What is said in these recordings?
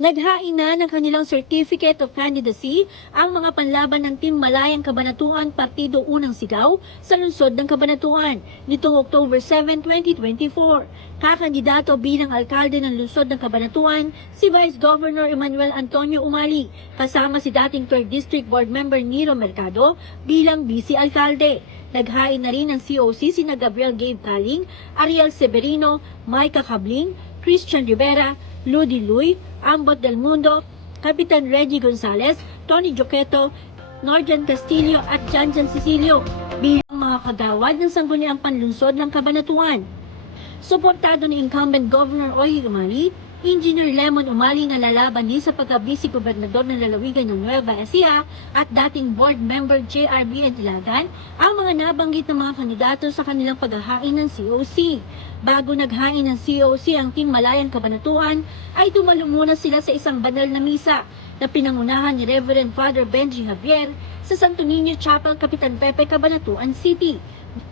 Naghain na ng kanilang Certificate of Candidacy ang mga panlaban ng Team Malayang Kabanatuan Partido Unang Sigaw sa lungsod ng Kabanatuan nitong October 7, 2024. Kakandidato bilang alkalde ng lungsod ng Kabanatuan si Vice Governor Emmanuel Antonio Umali kasama si dating 3rd District Board Member Niro Mercado bilang vice alkalde. Naghain na rin ng COC sina Gabriel Gabe Taling, Ariel Severino, Micah Cabling, Christian Rivera, Ludi Luy, Ambot Del Mundo, Kapitan Reggie Gonzalez, Tony Joqueto, Norjan Castillo at Janjan Cecilio bilang mga kagawad ng sangguniang panlunsod ng Kabanatuan. Suportado ni incumbent Governor Oy Umali, Engineer Lemon Umali na lalaban din sa pagka-vice gobernador ng lalawigan ng Nueva Ecija at dating board member JRB Antilagan ang mga nabanggit ng mga kandidato sa kanilang paghahain ng COC. Bago naghain ng COC ang Team Malayan Kabanatuan, ay tumalo muna sila sa isang banal na misa na pinangunahan ni Reverend Father Benji Javier sa Santo Niño Chapel, Kapitan Pepe, Cabanatuan City.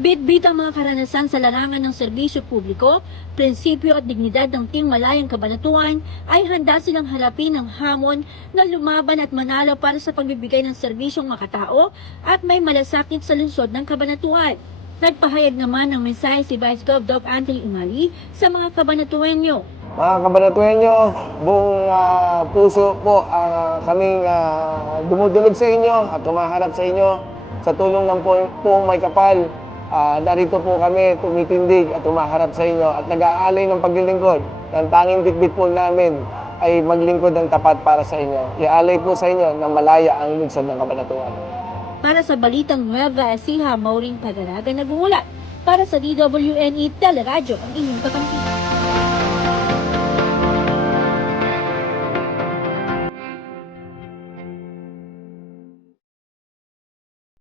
Bit-bit ang mga karanasan sa larangan ng serbisyo publiko, prinsipyo at dignidad ng Team Malayang Kabanatuan ay handa silang harapin ang hamon na lumaban at manalo para sa pagbibigay ng serbisyong makatao at may malasakit sa lungsod ng Kabanatuan. Nagpahayag naman ng mensahe si Vice Gov. Doc Anthony Umali sa mga Kabanatuenyo. Mga kabanatuenyo, buong ah, puso po ah, kaming uh, dumudulog sa inyo at tumaharap sa inyo sa tulong ng po, poong may kapal. Ah, narito po kami tumitindig at tumaharap sa inyo at nag-aalay ng paglilingkod. Ang tanging bitbit po namin ay maglingkod ng tapat para sa inyo. Iaalay po sa inyo na malaya ang lungsod ng kabanatuan. Para sa Balitang Nueva Ecija, Maureen Pagaraga nagmumula. Para sa DWNE Teleradyo, ang inyong kakampi.